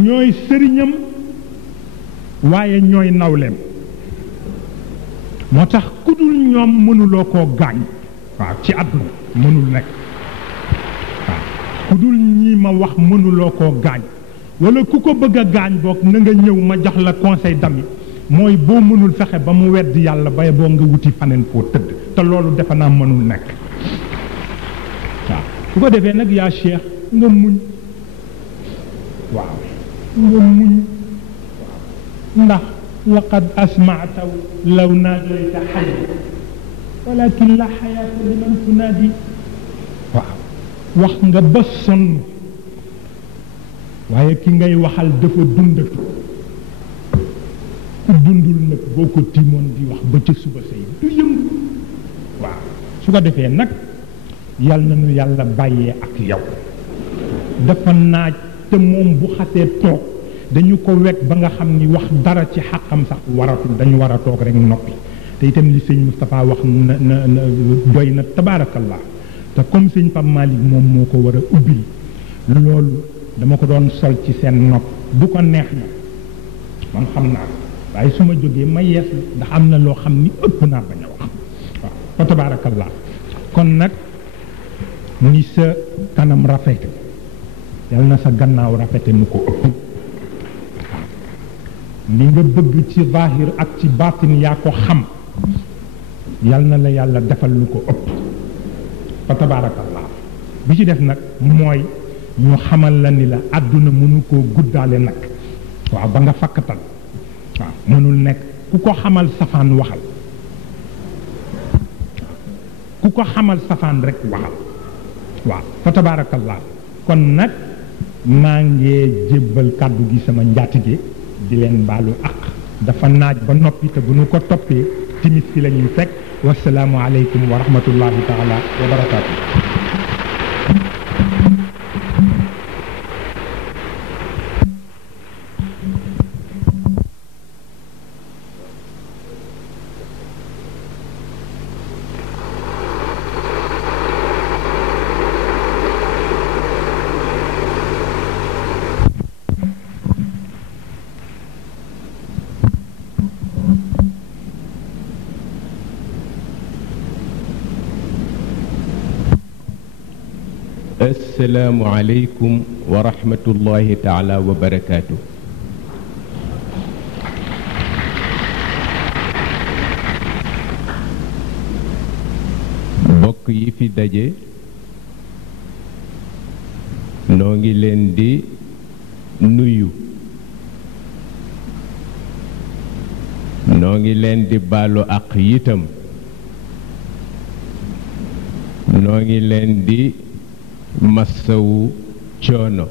ñooy sëriñam waaye ñooy nawleem moo tax ku dul ñoom mënuloo koo gaañ waaw ci àdduna mënul nekk waaw ku dul ñii ma wax mënuloo koo gaañ wala ku ko bëgg a gaañ boog na nga ñëw ma jox la conseil d'ami mooy boo mënul fexe ba mu wedd yàlla bay boo nga wuti faneen foo tëdd te loolu defe naa mënul nekk waaw su ko defee nag yaa cheikh nga muñ waaw nga muñ ndax laqad asma'taw law naadayta hayya walakin la xayaata liman tunaadi waaw wax nga ba sonn waaye ki ngay waxal dafa dundatu ku dundul nag boo ko tiimoon di wax ba ca suba say du yëngu waaw su ko defee nag yal na nu yàlla bàyyee ak yow dafa naaj te moom bu xasee toog dañu ko wekk ba nga xam ni wax dara ci xàqam sax waratul dañu war a toog rek noppi te itam li sëñ Moustapha wax na doy na tabaarakallah te comme sëñ Pape Malick moom moo ko war a ubbil loolu dama ko doon sol ci seen nopp du ko neex na man xam naa waaye su ma jógee ma yees ndax am na loo xam ni ëpp naa bañ a wax waaw fa tabaarakallah kon nag ni sa kanam rafete yal na sa gannaaw rafete nu ko ëpp li nga bëgg ci zahir ak ci baatin yaa ko xam yal na la yàlla defal lu ko ëpp fa tabaarakallah bi ci def nag mooy ñu xamal la ni la àdduna mënu koo guddaale nag waaw ba nga fakkatal waaw mënul nekk ku ko xamal safaan waxal ku ko xamal safaan rek waxal waaw fa tabaarakallah kon nag maa ngi jébbal kàddu gi sama njaatige di leen baalu ak dafa naaj ba noppi te bu nu ko toppee timis fi la ñuy fekk wasalaamu aleykum wa rahmatullahi taala wa barakaatu. السلام عليكم ورحمة الله تعالى وبركاته. bokk yi fi daje noo ngi leen di nuyu noo ngi leen di baalu àq yitam noo ngi leen di massawu coono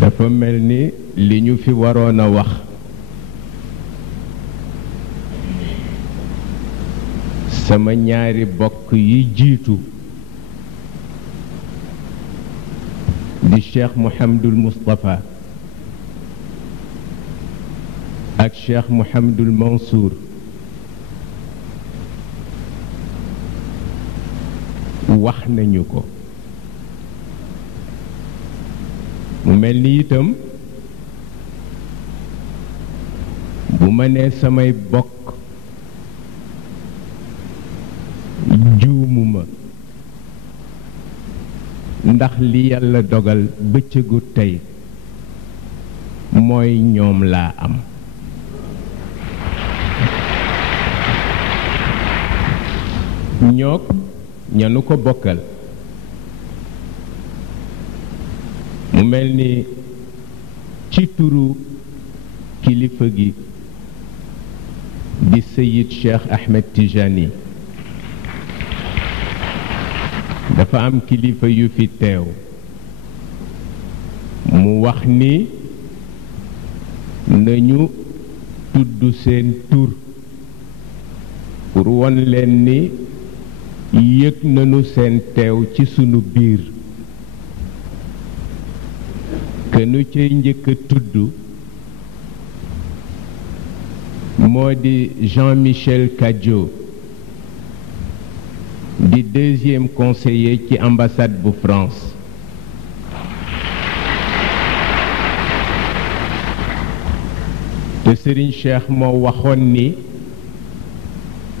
dafa mel ni li ñu fi waroon a wax sama ñaari bokk yi jiitu di Cheikh Mouhamadul Moustapha ak Cheikh Mouhamadul Mansour wax nañu ko mu mel ni itam bu ma nee samay bokk juumuma ndax li yàlla dogal bëccëgu tey mooy ñoom laa am ñoog ñanu ko bokkal mu mel ni ci turu kilifa gi di Seyid Cheikh Ahmed Tijani dafa am kilifa yu fi teew mu wax ni nañu tudd seen tur pour won leen ni yëg nañu seen teew ci sunu biir ke nu cay njëkk a tudd moo di Jean-Michel Cadjo di deuxième conseiller ci ambassade bu France te Serigne Cheikh moo waxoon ni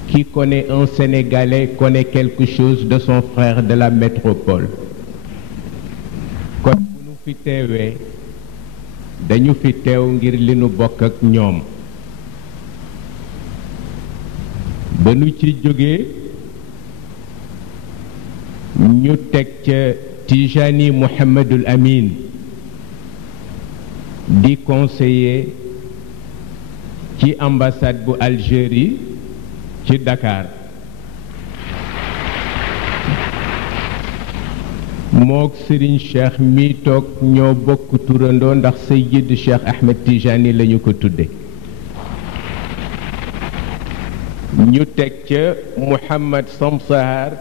qui connaît un Sénégalais connaît quelque chose de son frère de la métropole. kon bu nu fi teewee dañu fi teew ngir li nu bokk ak ñoom. ba nu ci jógee ñu teg ca Tijani Mouhamadul Amin di conseiller ci ambassade bu Algérie ci Dakar. mook Serigne Cheikh mi toog ñoo bokk turandoo ndax Seyyid Cheikh Ahmed Tijani lañu ko tudde. ñu teg ca Mouhamad Samsahar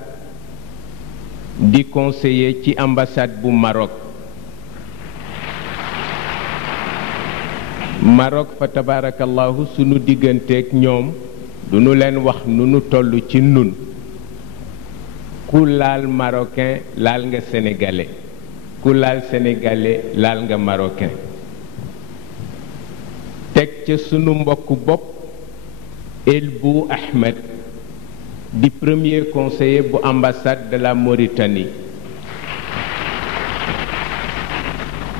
di conseiller ci ambassade bu Maroc. Maroc fa tabarakallahu sunu digganteeg ñoom du nu leen wax nu nu toll ci nun. ku laal marocain laal nga sénégalais ku laal sénégalais laal nga marocain. teg ca sunu mbokk bopp El Bou Ahmed di premier conseiller bu ambassade de la Mauritanie.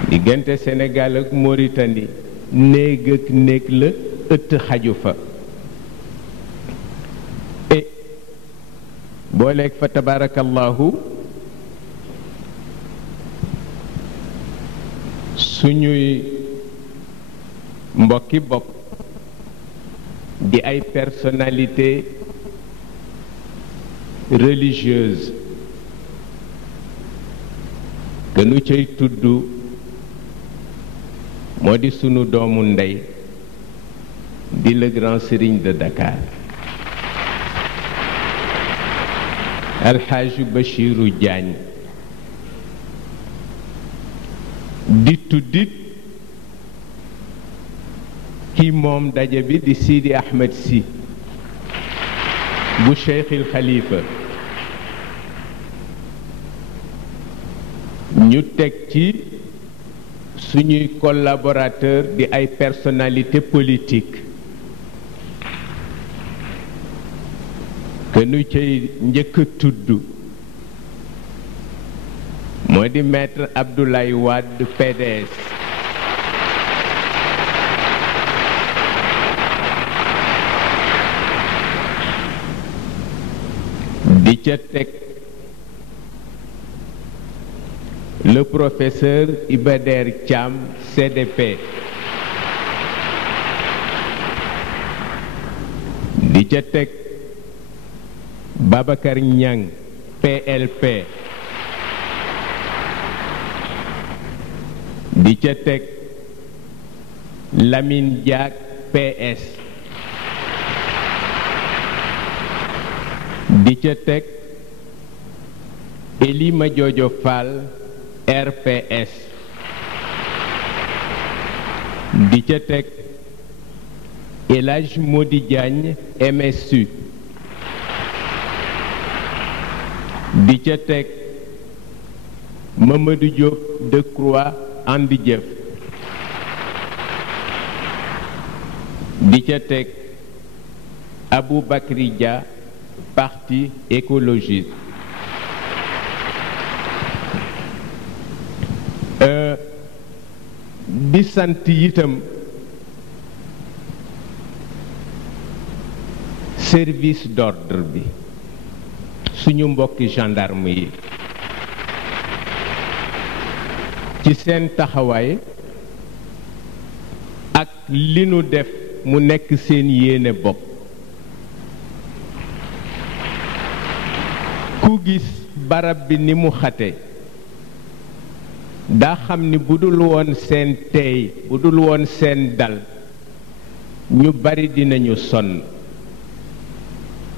diggante Sénégal ak Mauritanie néeg ak néeg la ëtt xaju fa. booleeg fa tabarakallahu suñuy mbokki bopp di ay personnalité religieuse que nu cay tudd moo di sunu doomu ndey di le grand serigne de Dakar Alxaaji Bachiru Jaañ di tuddit ki moom daje bi di Sidi Ahmed Sy bu Cheikhil Khalifa. ñu teg ci suñuy collaborateur di ay personnalité politique que nu cay njëkk a tudd moo di maître Abdoulaye Wade PDS. di ca teg le professeur Iba Der Thiam CDP. di ca teg Babacar Niang PLP. di ca teg Lamine Diack PS. di ca teg Eli Madiodio Fall RPS. di ca teg El Hadj Mody Diagne MSU. di ca teg Mamadou Diop Decroix And Jëf. di ca teg Aboubacry Dia Parti écologiste. di sant itam service d'ordre bi suñu mbokki gendarme yi ci seen taxawaay ak li nu def mu nekk seen yéene bopp. ku gis barab bi ni mu xate daa xam ni bu dul woon seen teey bu dul woon seen dal ñu bari dinañu sonn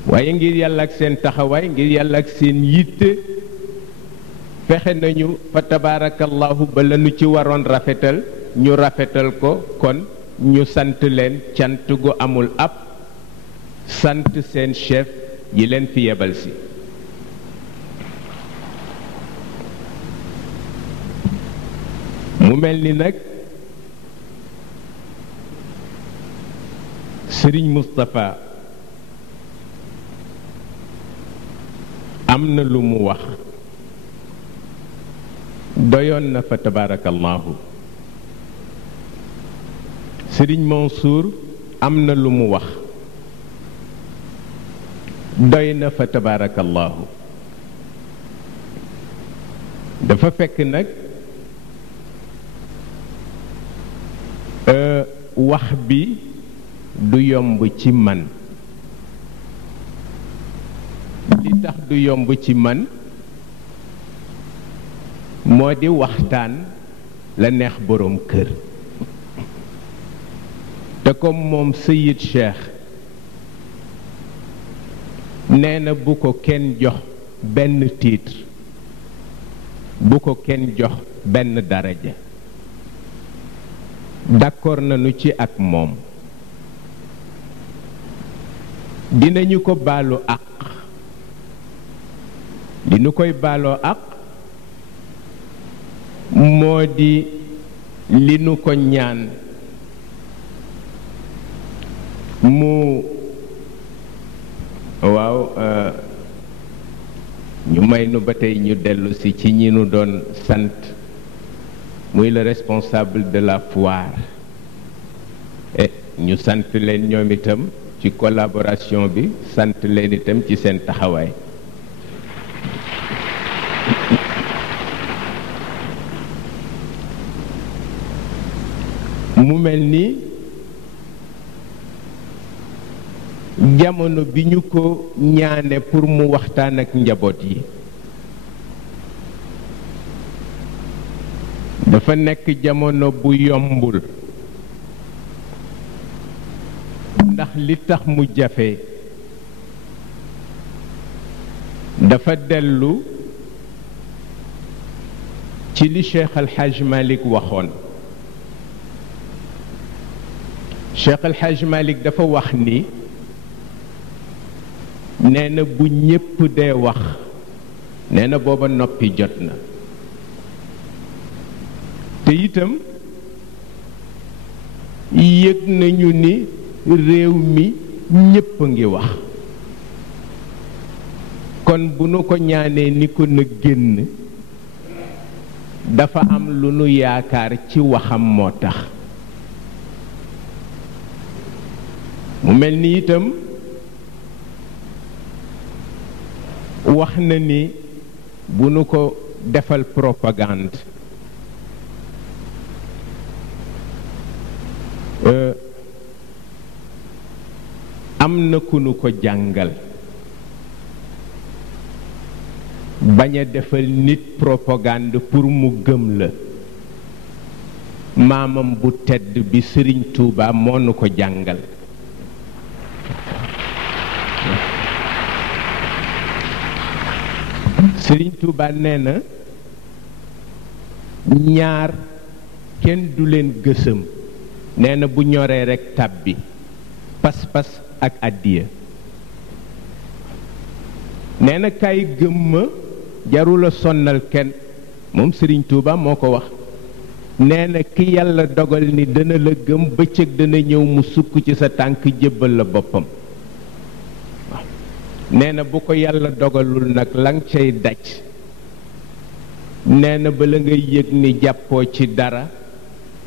waaye ngir yàlla ak seen taxawaay ngir yàlla ak seen yitte fexe nañu fa tabaarakallahu ba lañu ci waroon rafetal ñu rafetal ko. kon ñu sant leen cant gu amul ab sant seen chef yi leen fi yebal si. mu mel ni nag Sëriñ Moustapha am na lu mu wax doyoon na fa tabarakallahu. Sëriñ Mansour am na lu mu wax doy na fa tabarakallahu. dafa fekk nag wax bi du yomb ci man. li tax du yomb ci man moo di waxtaan la neex boroom kër. te comme moom Seyid Cheikh nee na bu ko kenn jox benn titre, bu ko kenn jox benn daraja, d'accord nañu ci ak moom. dinañu ko baalu àq, li nu koy baaloo àq moo di li nu ko ñaan mu waaw ñu may nu ba tey ñu dellu si ci ñi nu doon sant, muy le responsable de la foire, et ñu sant leen ñoom itam ci collaboration bi, sant leen itam ci seen taxawaay. mu mel ni jamono bi ñu ko ñaane pour mu waxtaan ak njaboot yi dafa nekk jamono bu yombul, ndax li tax mu jafe dafa dellu ci li Cheikh Al Hadj Malick waxoon. Cheikh Al Hadj Malick dafa wax ni nee na bu ñépp dee wax nee na booba noppi jot na. te itam yëg nañu ni réew mi ñépp a ngi wax, kon bu nu ko ñaanee ni ko na génn dafa am lu nu yaakaar ci waxam moo tax. mu mel ni itam wax na ni bu nu ko defal propagande. am na ku nu ko jàngal bañ a defal nit propagande pour mu gëm la. maamam bu tedd bi Sëriñ Tuuba moo nu ko jàngal. Sëriñ Tuuba nee na ñaar kenn du leen gësëm, nee na bu ñoree rekk tàbbi, pas-pas ak àddiya. nee na kay gëm ma jarula sonnal kenn, moom Sëriñ Tuuba moo ko wax. nee na ki yàlla dogal ni dana la gëm, bëccëg dana ñëw mu sukk ci sa tànk jébbal la boppam. nee na bu ko yàlla dogalul nag lang cay daj, nee na bala ngay yëg ni jàppoo ci dara,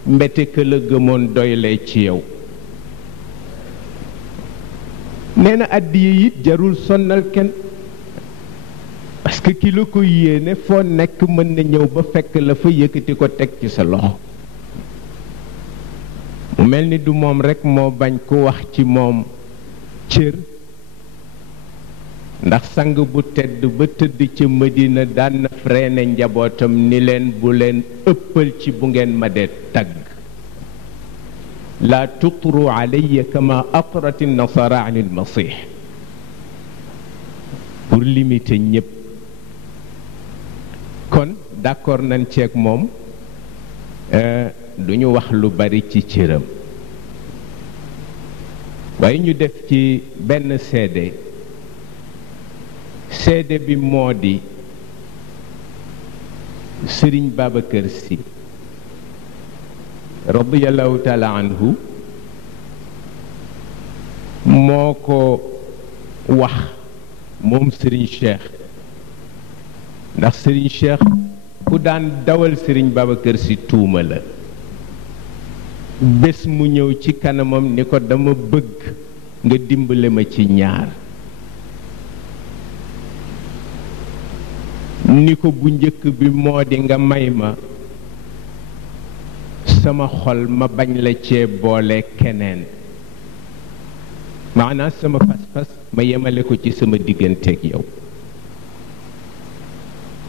mbete ka la gëmoon doyle ci yow. nee na àddiya it jarul sonnal kenn, parce que ki la ko yéene foo nekk mën na ñëw ba fekk la fa yëkkati ko teg ci sa loxo. mu mel ni du moom rekk moo bañ ku wax ci moom cër, ndax sang bu tedd ba tëdd ca Madina daan na freiné njabootam ni leen bu leen ëppal ci bu ngeen ma dee tagg. la tutru alayya kama atrati nasara an il masih, pour limiter ñépp. kon d'accord nañ ceeg moom, du ñu wax lu bari ci cëram, waaye ñu def ci benn seede. seede bi moo di Sëriñ Babacar Sy radiyallahu taala anhu moo ko wax moom Serigne Cheikh ndax Serigne Cheikh ku daan dawal Serigne Babacar Sy tuuma la bés mu ñëw ci kanamam ni ko dama bëgg nga dimbale ma ci ñaar ni ko bu njëkk bi moo di nga may ma sama xol ma bañ la cee boole keneen maanaam sama pas-pas ma yemale ko ci sama digganteeg yow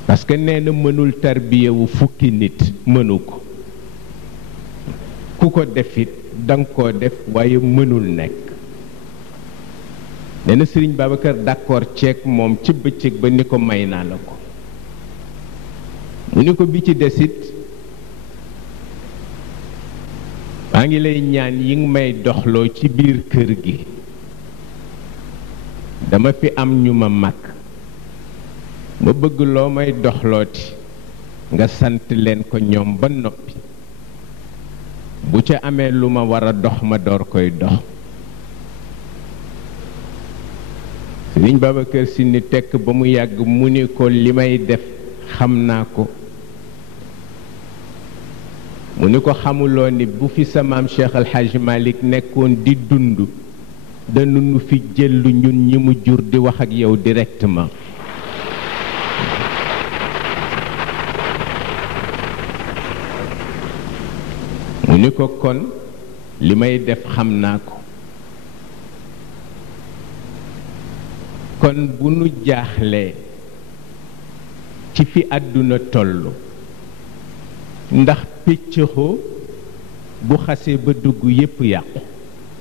parce que nee na mënul tarbiyewu fukki nit mënu ko ku ko defit danga koo def waaye mënul nekk nee na Sëriñ Babacar d'accord ceeg moom ci bëccëg ba ni ko may naa la ko mu ni ko bi ci desit maa ngi lay ñaan yi ngi may doxloo ci biir kër gi dama fi am ñu ma mag ma bëgg loo may doxlooti nga sant leen ko ñoom ba noppi bu ca amee lu ma war a dox ma door koy dox Sëriñ Babacar Sy ni tekk ba mu yàgg mu ni ko li may def xam naa ko mu ni ko xamuloo ni bu fi sa maam Cheikh El Hadj Malick nekkoon di dund danu nu fi jël ñun ñi mu jur di wax ak yow directement mu ni ko kon li may def xam naa ko kon bu nu jaaxlee ci fi àdduna tollu ndax péccëxoo bu xasee ba dugg yépp yàqu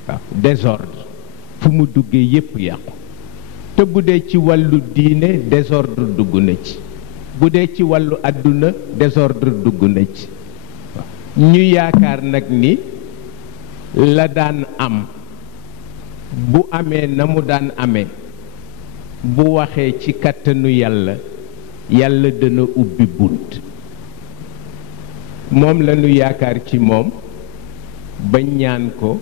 waaw désordre fu mu duggee yépp yàqu te bu dee ci wàllu diine désordre dugg na ci bu dee ci wàllu àdduna désordre dugg na ci ñu yaakaar nag ni la daan am bu amee na mu daan amee bu waxee ci kàttanu yàlla yàlla dana ubbi bunt moom lañu yaakaar ci moom ba ñaan ko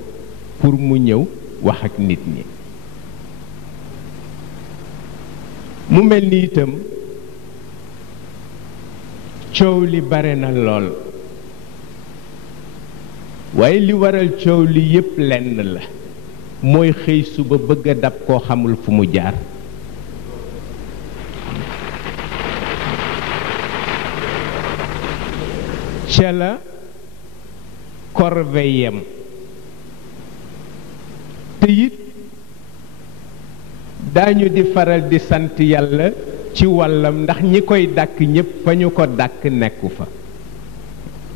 pour mu ñëw wax ak nit ñi mu mel ni itam coow li bare na lool waaye li waral coow li yépp lenn la mooy xëy suba bëgg a dab koo xamul fu mu jaar ca la corveyem te it daañu di faral di sant yàlla ci wàllam ndax ñi koy dàkk ñépp fa ñu ko dàkk nekku fa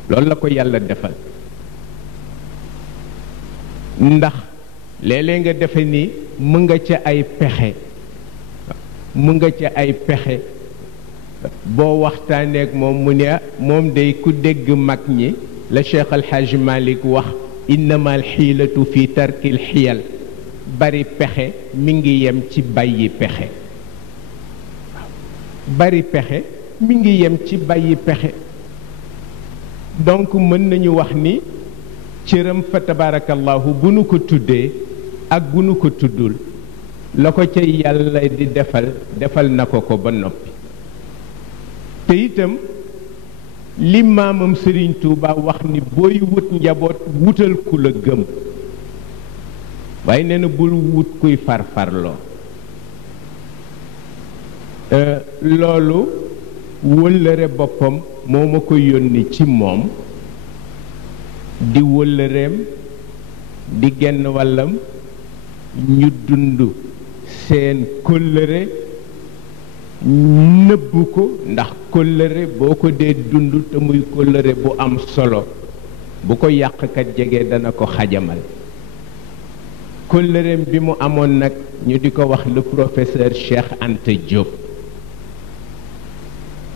loolu la ko yàlla defal ndax léeg-léeg nga defe ni mu nga ca ay pexe mu nga ca ay pexe boo waxtaaneek moom mu ne moom day ku dégg mag ñi la Cheikh Al Hadj Malick wax innama al xiilatu fi tarkil xiyal bari pexe mi ngi yem ci bàyyi pexe bari pexe mi ngi yem ci bàyyi pexe donc mën nañu wax ni cëram fa tabarakallahu bu nu ko tuddee ak bu nu ko tuddul la ko ca yàlla di defal na ko ko ba noppi te itam li maamam Serigne Touba wax ni booy wut njaboot wutal ku la gëm waaye nee na bul wut kuy farfarloo loolu wëllëre boppam moo ma ko yónni ci moom di wëllëreem di genn wàllam ñu dund seen kóllëre nëbbu ko ndax kóllëre boo ko dee dund te muy kóllëre bu am solo bu ko yàqkat jege dana ko xajamal kóllëreem bi mu amoon nag ñu di ko wax le professeur Cheikh Anta Diop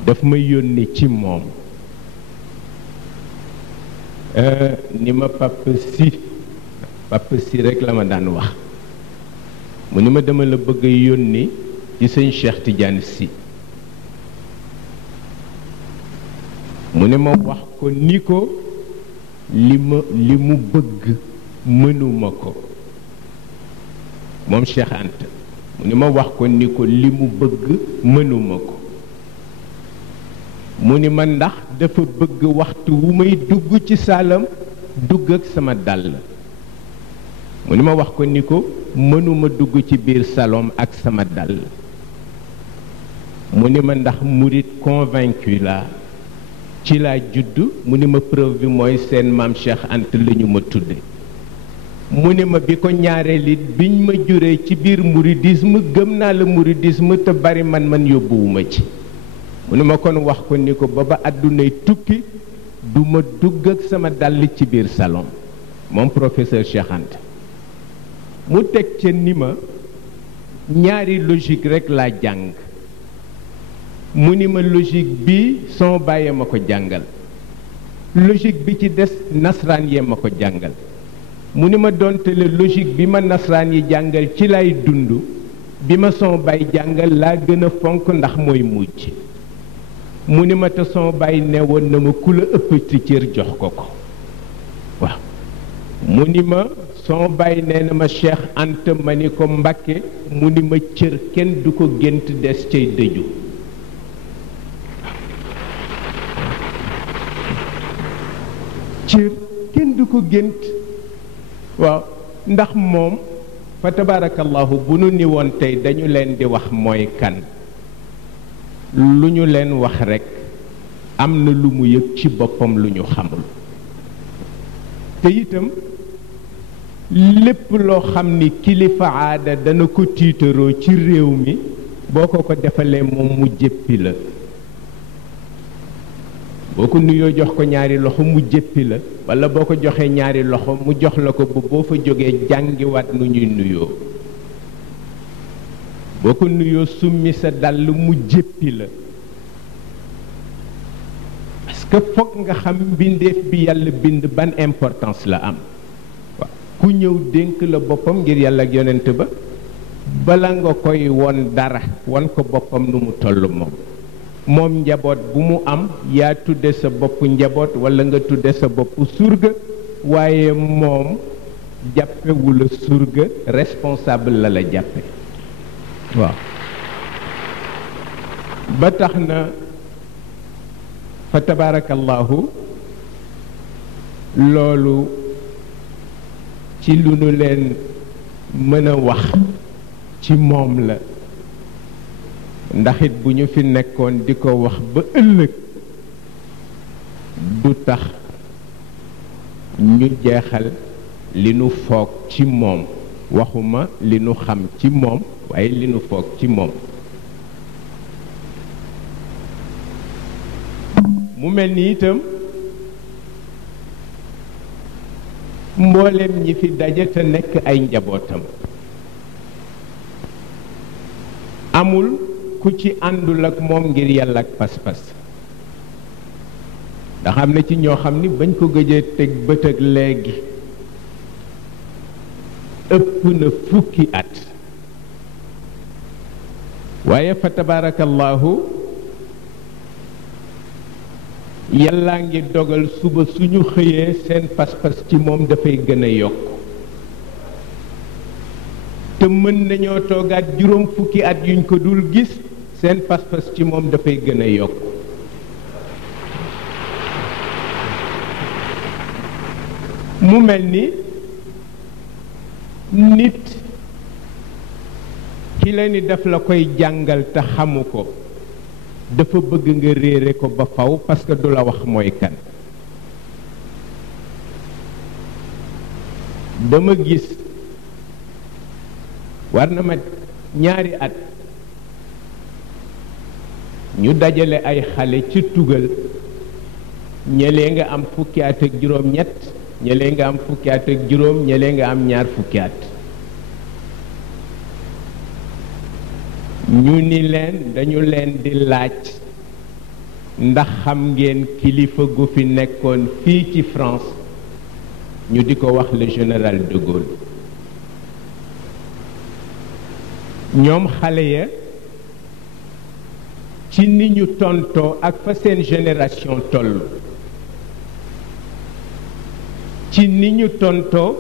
daf ma yónni ci moom ni ma Papa si rek la ma daan wax mu ni ma dama la bëgg a yónni ci sëñ Cheikh Tidiane Sy mu ne ma wax ko ni ko li mu bëgg mënuma ko moom Cheikh Anta mu ni ma wax ko ni ko li mu bëgg mënuma ko mu ni ma ndax dafa bëgg waxtu wu may dugg ci saalam dugg ak sama dàll mu ni ma wax ko ni ko mënuma dugg ci biir salon ak sama dàll mu ni ma ndax murit convaincu la ci laa judd mu ni ma preuve bi mooy seen maam Cheikh Anta la ñu ma tudde mu ni ma bi ko ñaareel it biñ ma juree ci biir mouridisme gëm naa la mouridisme te bari man yóbbuwuma ci mu ni ma kon wax ko ni ko ba àddunay tukki du ma dugg ak sama dàll ci biir salon moom professeur Cheikh Anta mu teg ca ni ma ñaari logique rekk laa jàng mu ni ma logique bi son bàyyee ma ko jàngal logique bi ci des nasraan yee ma ko jàngal mu ni ma donte le logique bi ma nasraan yi jàngal ci lay dund bi ma son baay jàngal laa gën a fonk ndax mooy mujj mu ni ma te son baay ne woon na ma ku la ëppati cër jox ko ko waaw mu ni ma son baay nee na ma Cheikh Anta ma ni ko Mbakke mu ni ma cër kenn du ko gént des cay dëju cër kenn du ko gént waaw ndax moom fa tabarakallahu bu nu ni woon tey dañu leen di wax mooy kan lu ñu leen wax rekk am na lu mu yëg ci boppam lu ñu xamul te itam lépp loo xam ni kilifa aada dana ko tiitaroo ci réew mi boo ko defalee moom mu jéppi la boo ko nuyoo jox ko ñaari loxo mu jéppi la walla boo ko joxee ñaari loxo mu jox la ko ba boo fa jógee jàngiwaat nu ñuy nuyoo boo ko nuyoo summi sa dàll mu jéppi la parce que foog nga xam mbindeef bi yàlla bind ban importance la am waaw ku ñëw dénk la boppam ngir yàlla ak yonent ba bala nga koy won dara won ko boppam nu mu toll moom njaboot bu mu am yaa tudde sa bopp njaboot walla nga tudde sa bopp surga waaye moom jàppewula surga responsable la jàppe waaw ba tax na fa tabarakallahu loolu ci lu nu leen mën a wax ci moom la ndax it bu ñu fi nekkoon di ko wax ba ëllëg du tax ñu jeexal li nu foog ci moom waxuma li nu xam ci moom waaye li nu foog ci moom mu mel ni itam mboolem ñi fi daje te nekk ay njabootam amul ku ci àndul ak moom ngir yàlla ak pas-pas ndax am na ci ñoo xam ni bañ ko gëjee teg bët ak léegi ëpp na fukki at waaye fa tabarakallahu yàllaa ngi dogal suba suñu xëyee seen pas-pas ci moom dafay gën a yokk te mën nañoo toogaat juróom fukki at yuñ ko dul gis seen pas-pas ci moom dafay gën a yokk mu mel ni nit ki la ni daf la koy jàngal te xamu ko dafa bëgg nga réere ko ba faw parce que du la wax mooy kan dama gis war na ma ñaari at ñu dajale ay xale ci tugal ñelee nga am fukki at ak juróom ñett ñelee nga am fukki at ak juróom ñelee nga am ñaar fukki at ñu ni leen dañu leen di laaj ndax xam ngeen kilifa gu fi nekkoon fii ci France ñu di ko wax le général de Gaulle ñoom xale ya ci ni ñu tontoo ak fa seen génération toll ci ni ñu tontoo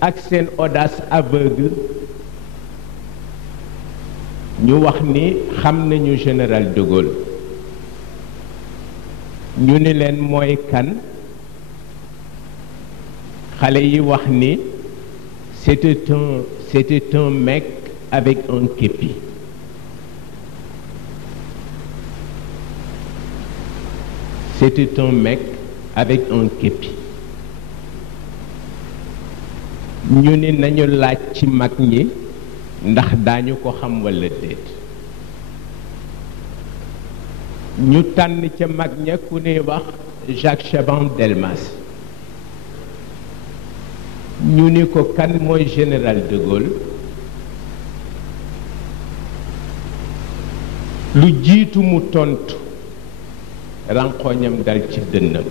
ak seen audace aveugle ñu wax ni xam nañu général de Gaulle ñu ni leen mooy kan xale yi wax ni c'était un mec avec un képi. C'était un mec avec un képi. ñu ni nañu laaj ci mag ñi ndax daañu ko xam walla déet ñu tànn ca mag ña ku ne wax Jacques Chaban-Delmas ñu ni ko kan mooy général de Gaulle lu jiitu mu tontu ranqooñam dal ci dënnam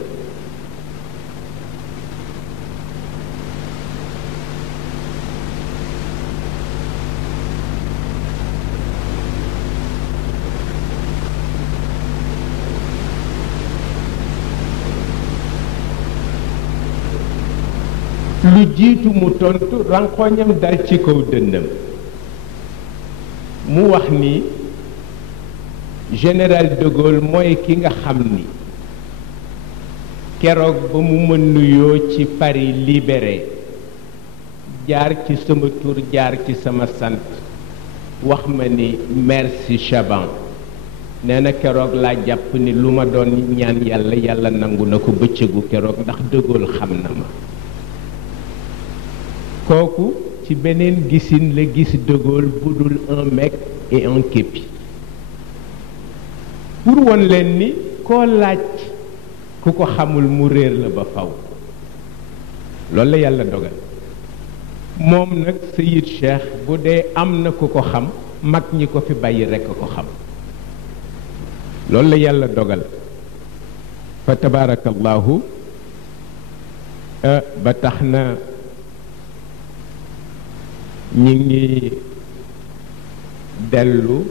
lu jiitu mu tontu ranqooñam dal ci kaw dënnam mu wax ni général de Gaulle mooy ki nga xam ni keroog ba mu ma nuyoo ci Paris libéré jaar ci sama tur jaar ci sama sant wax ma ni merci Chaban nee na keroog laa jàpp ni lu ma doon ñaan yàlla yàlla nangu na ko bëccëgu keroog ndax de Gaulle xam na ma kooku ci beneen gisin la gis de Gaulle budul un mec et un képi pour won leen ni koo laaj ku ko xamul mu réer la ba faw loolu la yàlla dogal moom nag Seyid Cheikh bu dee am na ku ko xam mag ñi ko fi bàyyi rekk ko xam loolu la yàlla dogal fa tabarakallahu ba tax na ñi ngi dellu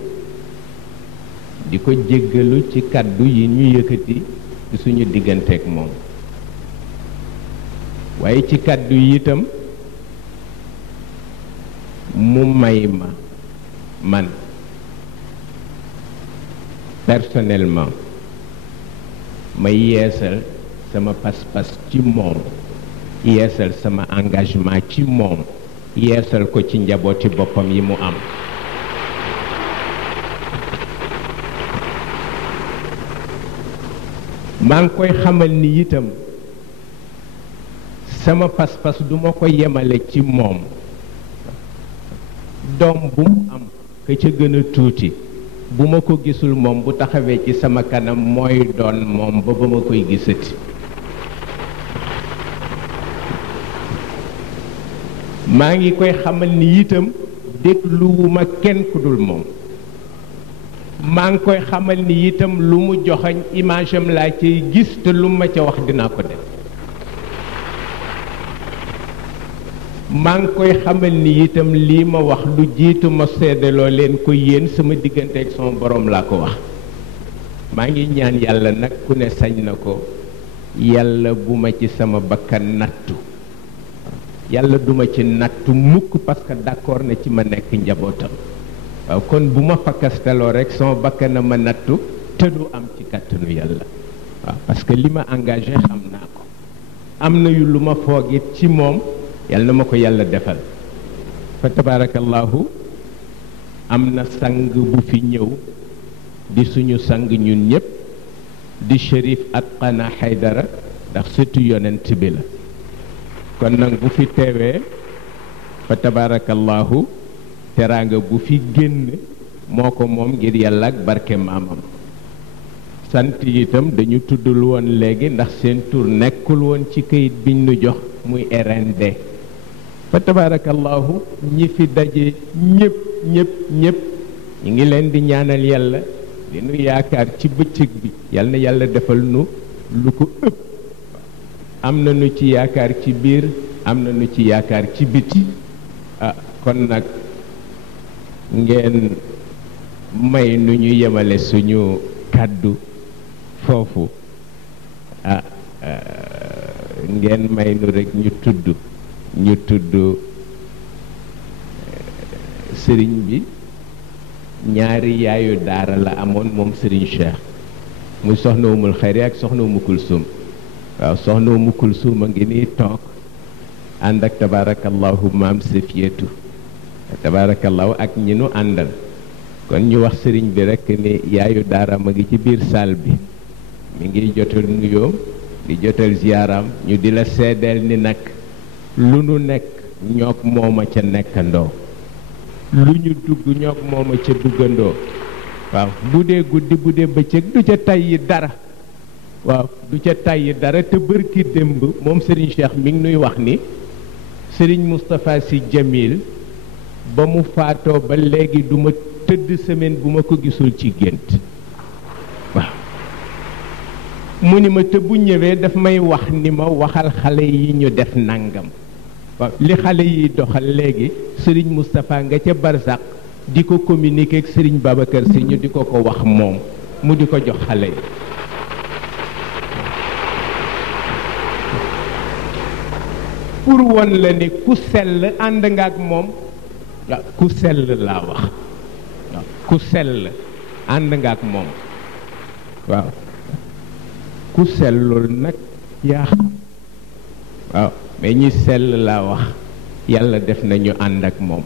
di ko jéggalu ci kàddu yi ñu yëkkati ci suñu digganteeg moom waaye ci kàddu yi itam mu may ma man personnellement ma yeesal sama pas-pas ci moom yeesal sama engagement ci moom yeesal ko ci njabooti boppam yi mu am maa ngi koy xamal ni itam sama pas-pas duma ko yemale ci moom doom bu mu am ka ca gën a tuuti bu ma ko gisul moom bu taxawee ci sama kanam mooy doon moom ba ma koy gisati maa ngi koy xamal ni itam dégluwuma kenn ku dul moom maa ngi koy xamal ni itam lu mu joxañ image am laa ciy gis te lu ma ca wax dinaa ko def maa ngi koy xamal ni itam lii ma wax lu jiitu ma seddaloo leen ko yéen sama diggante ak sama borom laa ko wax maa ngi ñaan yàlla nag ku ne sañ na ko yàlla bu ma ci sama bakkan nattu yàlla duma ci nattu mukk parce que d'accord na ci ma nekk njabootam waaw kon bu ma fakkastaloo rek sama bakkan ma nattu te du am ci kàttanu yàlla waaw parce que li ma engagé xam naa ko am na yu lu ma foogit ci moom yàlla na ma ko yàlla defal fa tabarakallahu am na sang bu fi ñëw di suñu sang ñun ñëpp di Chérif Atqana Haydara ndax surtout yonent bi la kon nag bu fi teewee fa tabarakallahu teraanga bu fi génn moo ko moom ngir yàlla ak barke maamam sant itam dañu tuddul woon léegi ndax seen tur nekkul woon ci këyit biñ nu jox muy RND fa tabarakallahu ñi fi daje ñëpp ñi ngi leen di ñaanal yàlla li nu yaakaar ci bëccëg bi yàlla na yàlla defal nu lu ko ëpp am na nu ci yaakaar ci biir am na nu ci yaakaar ci biti ah kon nag ngeen may nu ñu yemale suñu kàddu foofu ah ngeen may nu rekk ñu tudd sëriñ bi ñaari yaayu daara la amoon moom Serigne Cheikh muy soxna Umul Xayri ak soxna Umu Kulsum waaw soxna Umu Kulsum a ngi nii toog ànd ak tabarakallahu maam Safiyatu tabarakallahu ak ñi nu àndal kon ñu wax sëriñ bi rekk ni yaayu daara ma ngi ci biir salle bi mi ngi jotal nuyoom di jotal ziyaaraam ñu di la seedeel ni nag lu nu nekk ñook mooma ca nekkandoo lu ñu dugg ñook mooma ca duggandoo waaw bu dee guddi bu dee bëccëg du ca tayyi dara waaw du ca tayyi dara te bërki démb moom Serigne Cheikh mi ngi nuy wax ni Serigne Moustapha Sy Jamil ba mu faatoo ba léegi du ma tëdd semaine bu ma ko gisul ci gént waaw mu ni ma te bu ñëwee daf may wax ni ma waxal xale yi ñu def nangam waaw li xale yi doxal léegi Serigne Moustapha nga ca Barzak di ko communiquer ak Serigne Babacar Sy ñu di ko wax moom mu di ko jox xale yi pour won la ni ku sell ànd nga ak moom waaw ku sell laa wax waaw ku sell ànd nga ak moom waaw ku sellul nag yaa xam waaw mais ñi sell laa wax yàlla def nañu ànd ak moom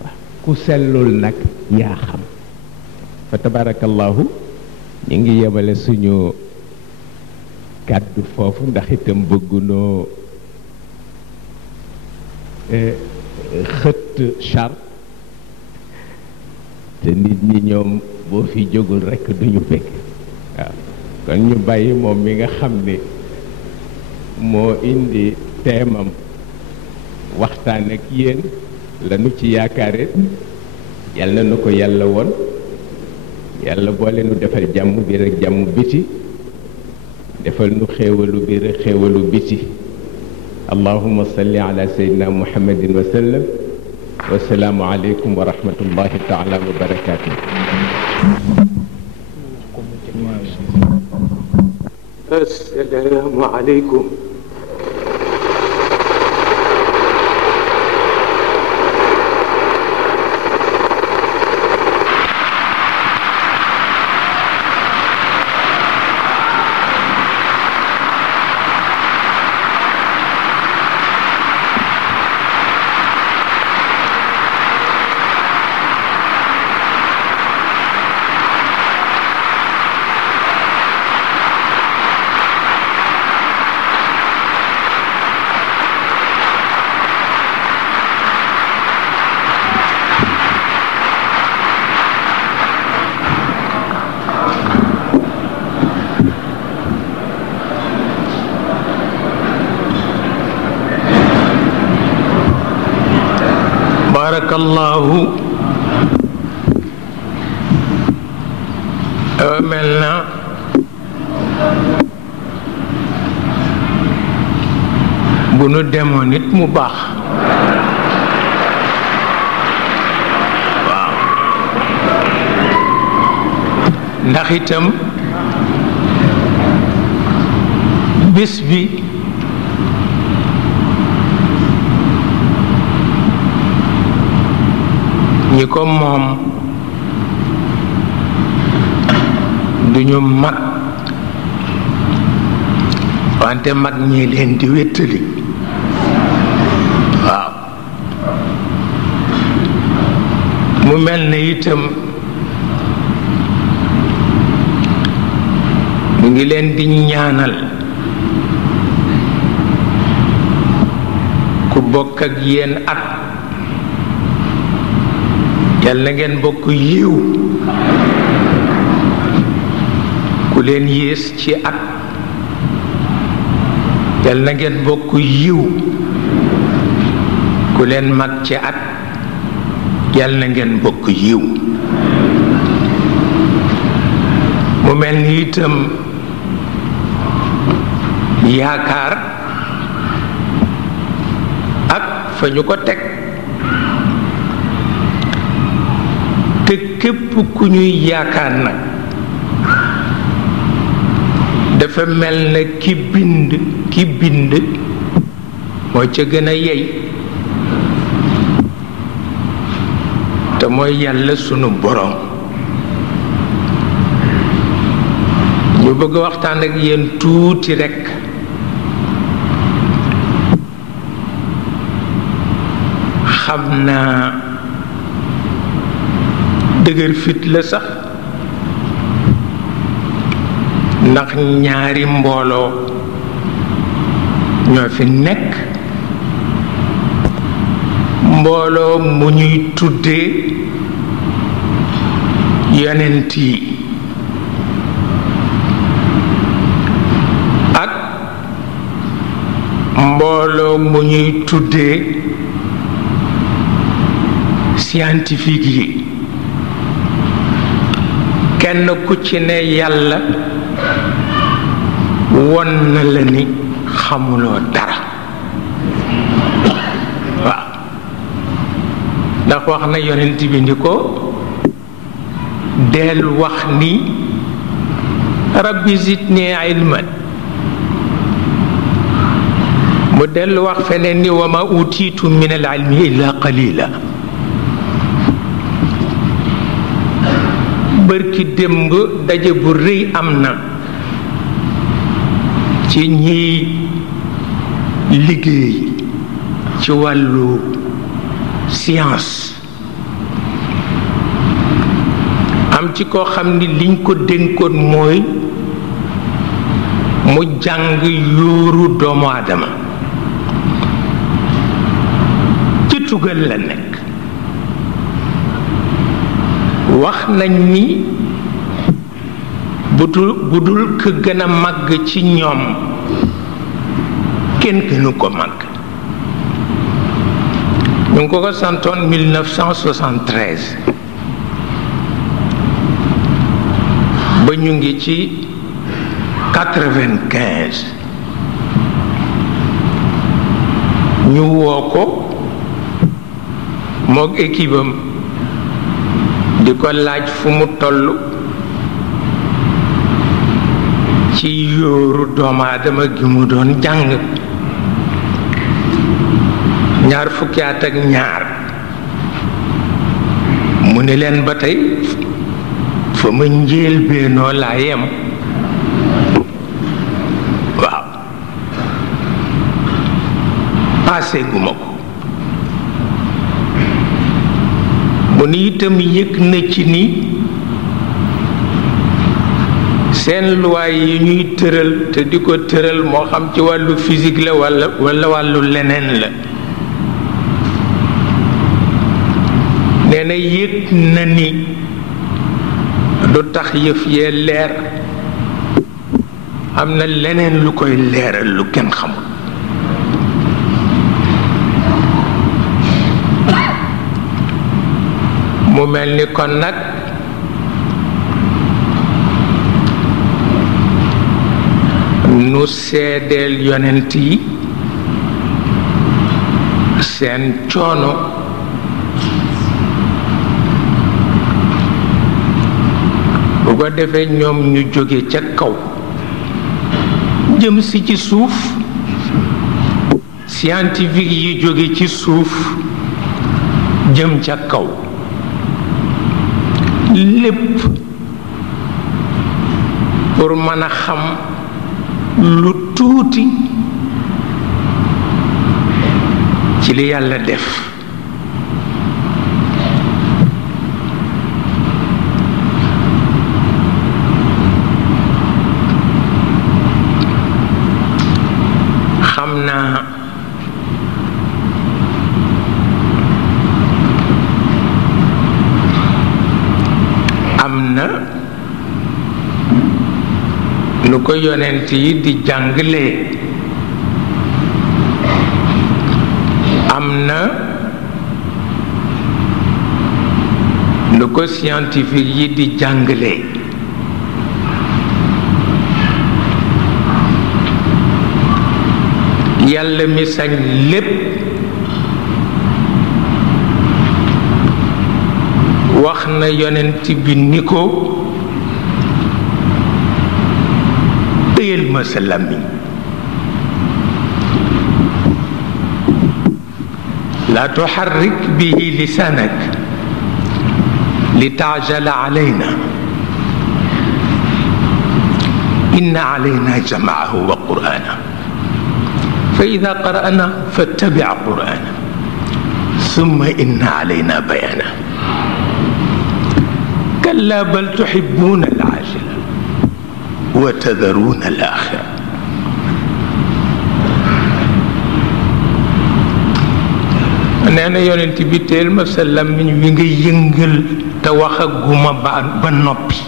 waaw ku sellul nag yaa xam fa tabarakallahu ñu ngi yemale suñu kàddu foofu ndax itam bëggunoo xëtt char te nit ñi ñoom boo fi jógul rekk duñu bëgg waaw kon ñu bàyyi moom mi nga xam ni moo indi teemam waxtaan ak yéen lanu ci yaakaare yàlla na ko yàlla woon yàlla boole nu defal jàmm biir ak jàmm biti defal nu xéewalu biir ak xéewalu biti allahumma salli ala sayyidina muhammadin wa sallam wa salaamu aleykum wa rahmatullahi taala wa barakaatu. assalaamu aleykum. barakallahu mel na bu nu demoon nit mu baax waaw ndax itam bés bi ñi ko moom duñu mag wante mag ñi leen di wéttali waaw mu mel ne itam mu ngi leen di ñaanal ku bokk ak yéen at yàlla ngeen bokk yiw ku leen yées ci at yàlla ngeen bokk yiw ku leen mag ci at yàlla ngeen bokk yiw mu mel ni itam yaakaar ak fa ñu ko teg te képp ku ñuy yaakaar nag dafa mel na ki bind moo ca gën a yey te mooy yàlla sunu borom. ñu bëgg waxtaan ak yéen tuuti rekk xam naa dëgër fit la sax, ndax ñaari mbooloo ñoo fi nekk. mbooloo mu ñuy tuddee yonent yi ak mbooloo mu ñuy tuddee scientifique yi. kenn ku ci ne yàlla won na la ni xamuloo dara. waaw ndax wax na yonent bi ni ko del wax ni rabbi zidni ilman, mu dellu wax feneen ni wa ma utiitu min al ilmi illa qalila. bërki démb daje bu rëy am na ci ñiy liggéey ci wàllu science. am ci koo xam ni liñ ko dénkoon mooy mu jàng yóoru doomu aadama. ci tugal la nekk. wax nañ ni budul ka gën a màgg ci ñoom kenn gënu ko màgg. ñu ngi ko santoon 1973 ba ñu ngi ci 95. ñu woo ko moog équipe am di ko laaj fu mu toll ci yóoru doomu aadama gi mu doon jàng. 20 fukki at ak ñaar mu ni leen ba tey fa ma njëlbéenoo laa yem. waaw passé guma ko. mu ni itam yëg na ci ni seen luwaay yi ñuy tëral te di ko tëral moo xam ci wàllu physique la walla wàllu leneen la. nee na yëg na ni du tax yëf yee leer, am na leneen lu koy leeral lu kenn xamul. mu mel ni kon nag nu seedeel yonent yi seen coono. bu ko defee ñoom ñu jóge ca kaw jëm si ci suuf, scientifique yi jóge ci suuf jëm ca kaw. lépp pour mën a xam lu tuuti ci li yàlla def. xam naa am na nu ko yonent yi di jàngalee, am na nu ko scientifique yi di jàngalee. yàlla mi sañ lépp wax na yonent bi ni ko téyel ma sa làmmiñ, la tuharrik bihi lisanak لتعجل علينا إن علينا جمعه وقرآنه فإذا قرأنا فاتبع قرآنه ثم إن علينا بيانه كلا بل تحبون العاجلة وتذرون الآخرة nee na yonent bi teel ma sa làmmiñ wi nga yëngal te waxaguma ba noppi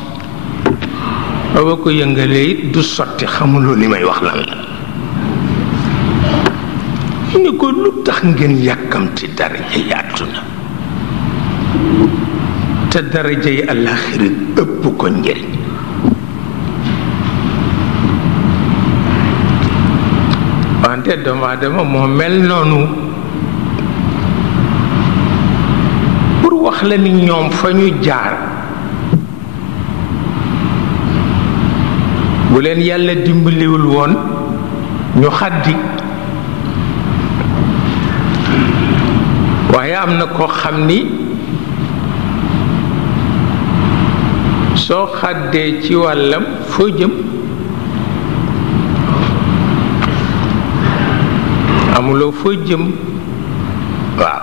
ba ko yëngalee it du sotti xamuloo li may wax lan la ni ko lu tax ngeen yàkkamti daraja yi àdduna te daraja yi àllaaxira ëpp ko njëriñ wante doomu aadama moo mel noonu pour wax la ni ñoom fa ñu jaar bu leen yàlla dimbaliwul woon ñu xaddi waaye am na koo xam ni soo xàddee ci wàllam foo jëm amuloo foo jëm waaw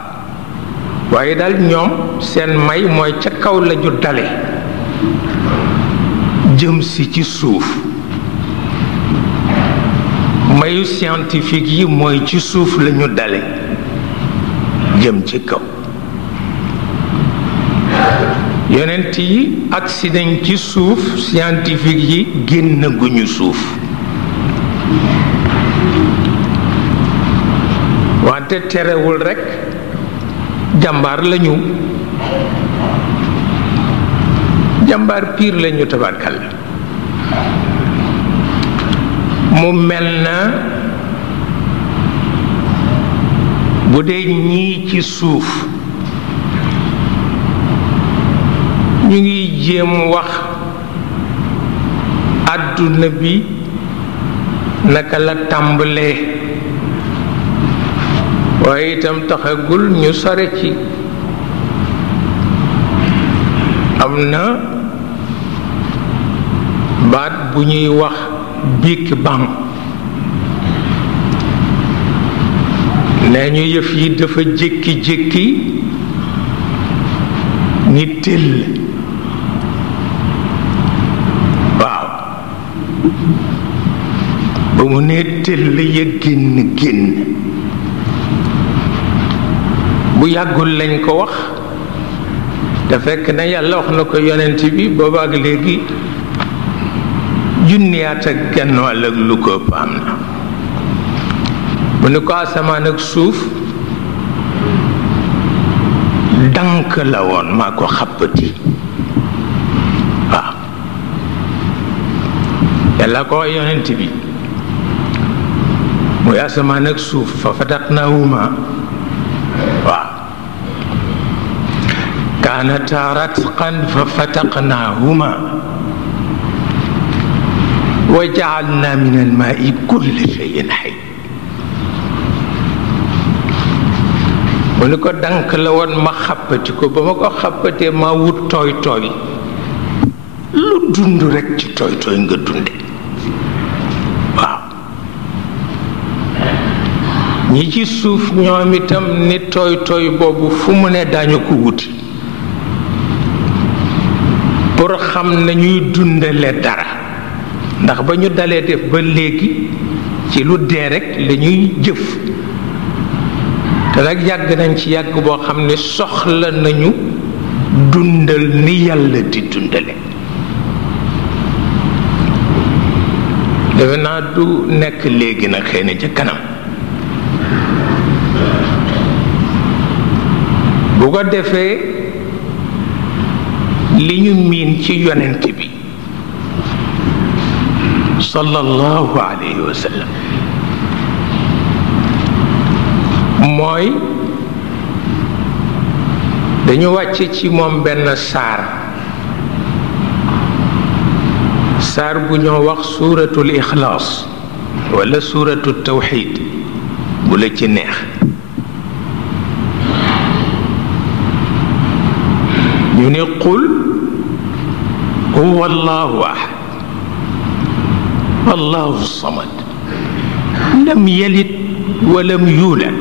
waaye daal ñoom seen may mooy ca kaw la ñu dale jëm si ci suuf mayu scientifique yi mooy ci suuf la ñu dale jëm ci kaw yonent yi accident ci suuf scientifique yi génn guñu suuf wante terewul rekk jàmbaar lañu jàmbaar piir lañu tabarkal mu mel na bu dee ñii ci suuf ñu ngi jéem wax àdduna bi naka la tàmbalee waaye itam taxagul ñu sore ci am na baat bu ñuy wax Big Bang nee ñu yëf yi dafa jékki-jékki ni tëll waaw ba mu nee tëll ya génn bu yàggul lañ ko wax te fekk na yàlla wax na ko yonent bi boobaak léegi junniyaat ak genn wàll ak lu ko ëpp am na mu ni ko asamaan ak suuf dank la woon maa ko xappati waaw yàlla ko wax yonent bi muy asamaan ak suuf fa fataqnaahuma waaw kaanataa ratqan fa fataqnaahuma wa ja'alnaa min al-maa'i kulla shay'in hayy mu ni ko dank la woon ma xàppati ko ba ma ko xàppatee ma wut tooy tooy lu dund rekk ci tooy tooy nga dunde waaw ñi ci suuf ñoom itam ni tooy tooy boobu fu mu ne daañu ko wuti pour xam nañuy dundale dara ndax ba ñu dalee def ba léegi ci lu dee rekk lañuy jëf te nag yàgg nañ ci yàgg boo xam ne soxla nañu dundal ni yàlla di dundale defe naa du nekk léegi nag xëy na ca kanam bu ko defee li ñu miin ci yonent bi sallallahu alayhi wa sallam mooy dañu wàcce ci moom benn saar bu ñoo wax suuratul ixlaas wala suuratul tawxiid bu la ci neex ñu ne qul huwa allahu ahad allahu samad lam yalid walam yulad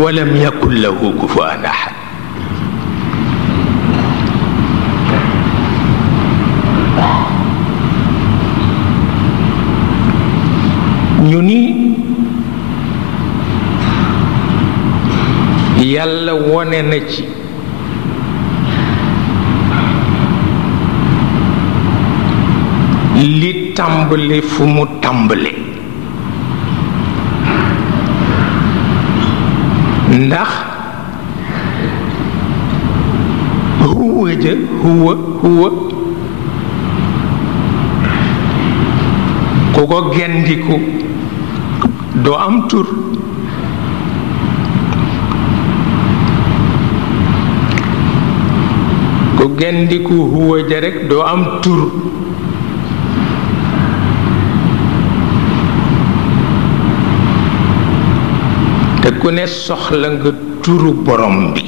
walam yakun lahu kufuwan ahad. ñu ni yàlla wone na ci li tàmbali fu mu tàmbali ndax huwa ja huwa ku ko gendiku doo am tur ku gendiku huwa ja rekk doo am tur te ku ne soxla nga turu borom bi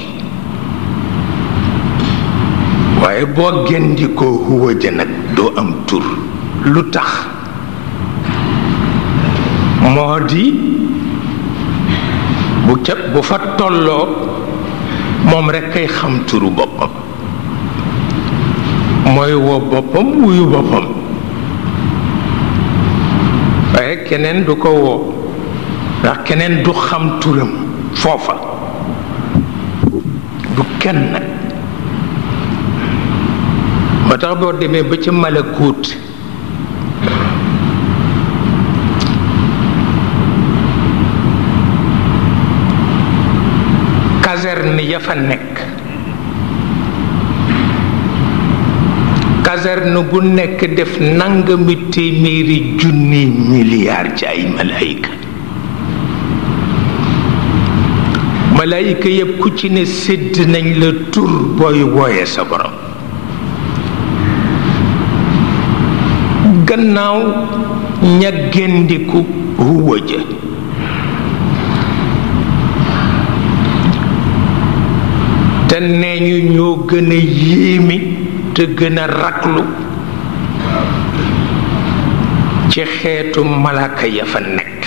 waaye boo gendikoo huwa ja nag doo am tur lu tax moo di bu fa tolloo moom rekk ay xam turu boppam mooy woo boppam wuyu boppam waaye keneen du ko woo ndax keneen du xam turam foofa du kenn nag moo tax boo demee ba ca malakuut caserne ya fa nekk caserne bu nekk def nangami téeméeri junni milliards ci ay malaayika yépp ku ci ne sédd nañ la tur booy wooye sa borom gannaaw ña gendiku huwa ja te nee ñu ñoo gën a yéemi te gën a raglu ci xeetu malaaka ya fa nekk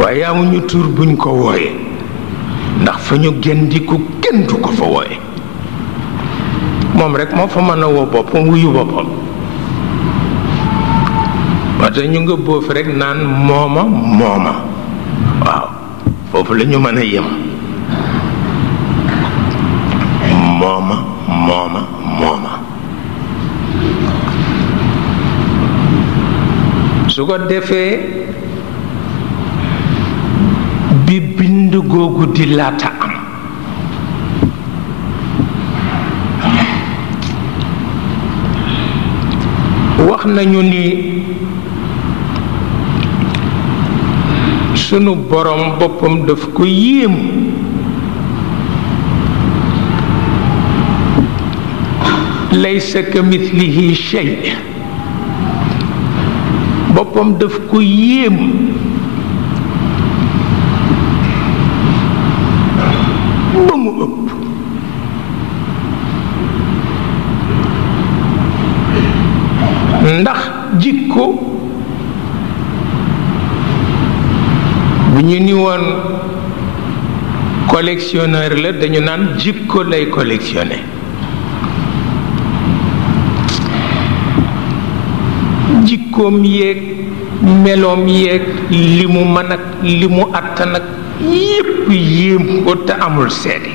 waaye amuñu tur buñ ko wooye ndax fa ñu gendiku kenn du ko fa wooye moom rekk moo fa mën a woo boppam wuyu boppam wate ñu nga boof rekk naan mooma waaw foofu la ñu mën a yem mooma su ko defee bi bind googu di laata am wax nañu ni sunu borom boppam daf ko yéem laysa ka mithlihi shay boppam daf ko yéem ba mu ëpp ndax jikko bu ñu ni woon collectionneur la dañu naan jikko lay collectionné jikkoom yeeg meloom yeeg li mu mën ak li mu àttan ak yépp yéem ko te amul seede